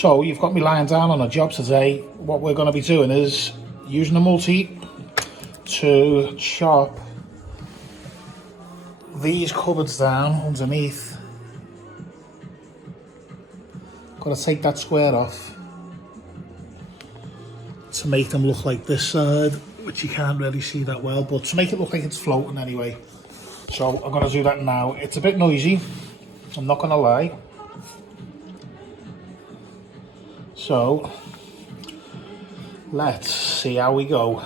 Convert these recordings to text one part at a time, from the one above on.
So you've got me lying down on a job today. What we're going to be doing is using a multi to chop these cupboards down underneath. Got to take that square off to make them look like this side, which you can't really see that well, but to make it look like it's floating anyway. So I'm going to do that now. It's a bit noisy, I'm not going to lie. So let's see how we go.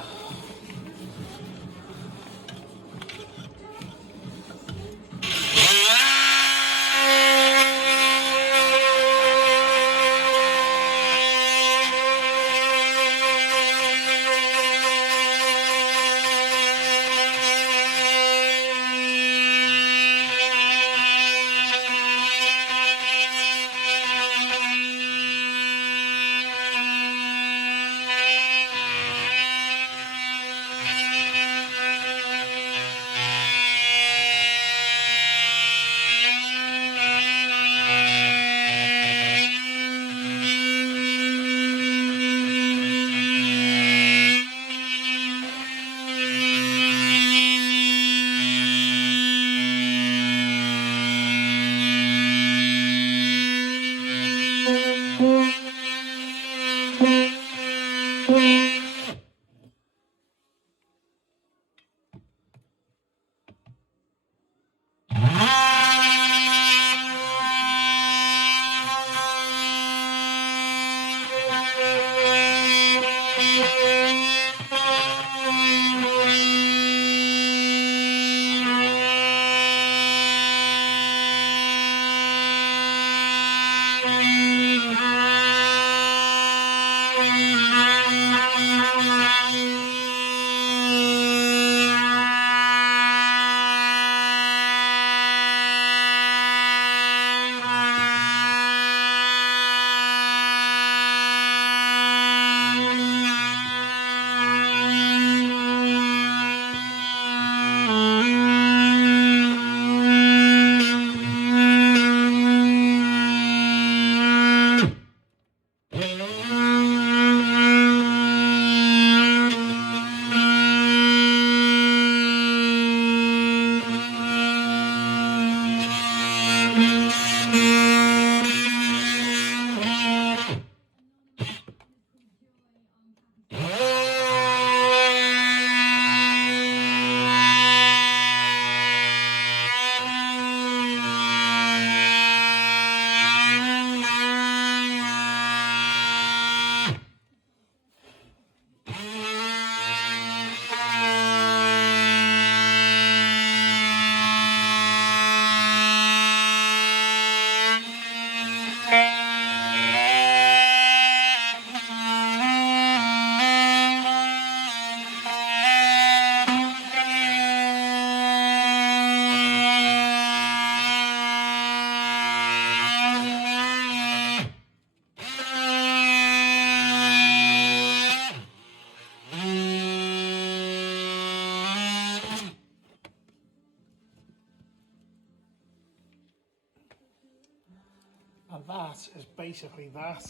And that is basically that.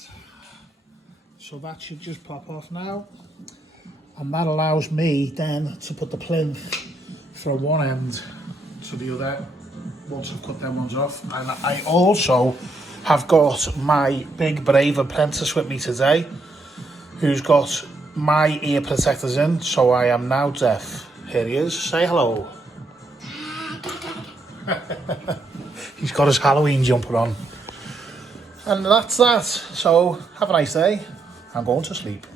So that should just pop off now. And that allows me then to put the plinth from one end to the other once I've cut them ones off. And I also have got my big brave apprentice with me today, who's got my ear protectors in, so I am now deaf. Here he is, say hello. He's got his Halloween jumper on. And that's that. So have a nice day. I'm going to sleep.